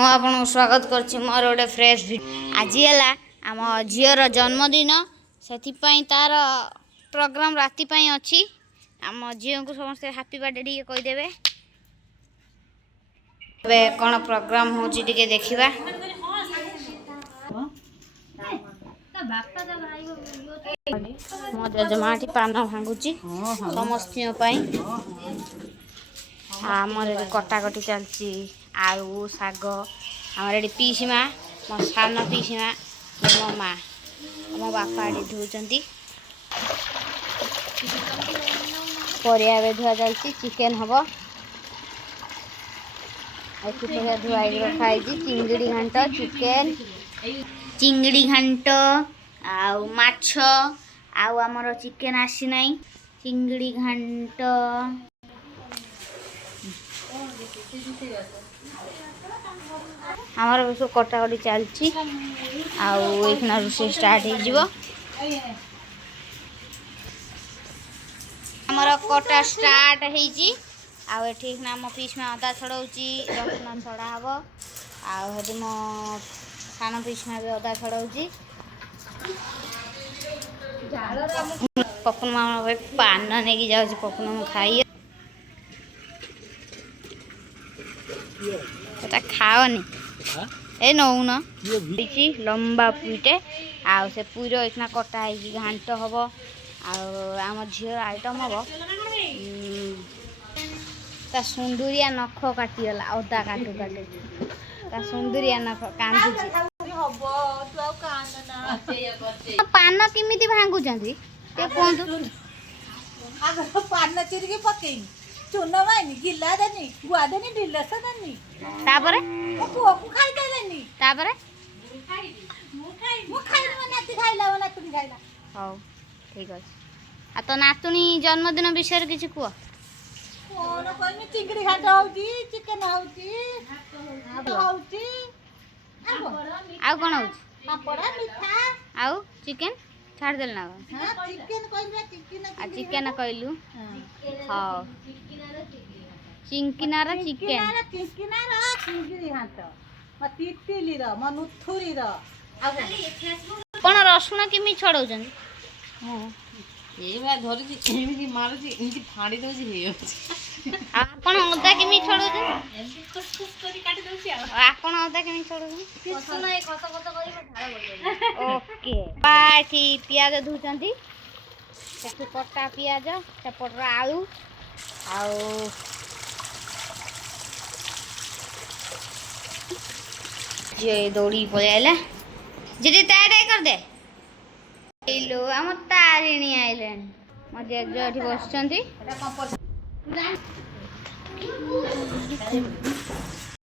आपको स्वागत कर मोर गोटे फ्रेश आज है आम झीर जन्मदिन से तार प्रोग्राम राति अच्छी आम झील को समस्त हैप्पी बर्थडे टी कहीदेवे कौन प्रोग्राम हो देखा मो जजमा पान भांगुची समस्त आमर कटाकटी चलती आलू शाग आमर ये पीसी माँ मो सान पीसी माँ मो माँ मो बापा ये धोती परिया धुआ चलती चिकेन हम धुआई रखाई चिंगड़ी घाट चिकेन चिंगड़ी घाट आउ माछ आउ आमर चिकेन आसी ना चिंगड़ी घाट हमार सब कटाकटी चलती आना रोषे स्टार्ट होमर कटा स्टार्ट होना मो पीसमा अदा छड़ाऊँगी रसुण छड़ा हम आदि मो सान पीसमा भी अदा छड़ाऊँगी पपुन मामा पान नहीं जाऊँ पपुन खाई खाओनी ए नौन लंबा पुईटे आउ से पुईर इतना कटा घाट हम आम झील आइटम हम ता सुंदरिया नख काटीगला अदा काटू काटू सुंदरिया नख कांदुची पान केमिति भांगुचंदी ते कोंदु पान चिरिके पकेई चून माइनी गिला देनी गुआ देनी ढिलस देनी तापरे पुओ को खाई देनी तापरे मु खाई नाती खाइला नातुनी खाइला हौ ठीक अछि आ तो नातुनी जन्मदिन विषय किछि कुआ कोन कोनी चिंगड़ी घाट होउची चिकन होउची होउची आउ कोन होउची पापड़ मिठा आउ चिकन छाड़ देल ना हां चिकन कहबे चिकन आ चिकन कहलु हां चिंकिनार चिकन चिंगड़ी घाट म तितिली र म नुथुरी र कोन रसुण केमि छड़ौजन हां ए बा धरि कि एमि मारुची इति फाड़ी दोची हे आपण अदा केमि छड़ौजन एमि खुस करी काटी दोची आपण अदा केमि छड़ौजन किछ नै कत करी ढाळ बोल ओके पाठी प्याज धुचंती सेठु कटा प्याज सेपटर आलू आउ जे दौड़ी पळाइला जेडी टाय टाय कर दे लो हम तारिणी आइलैंड म जेज एठी बसचंती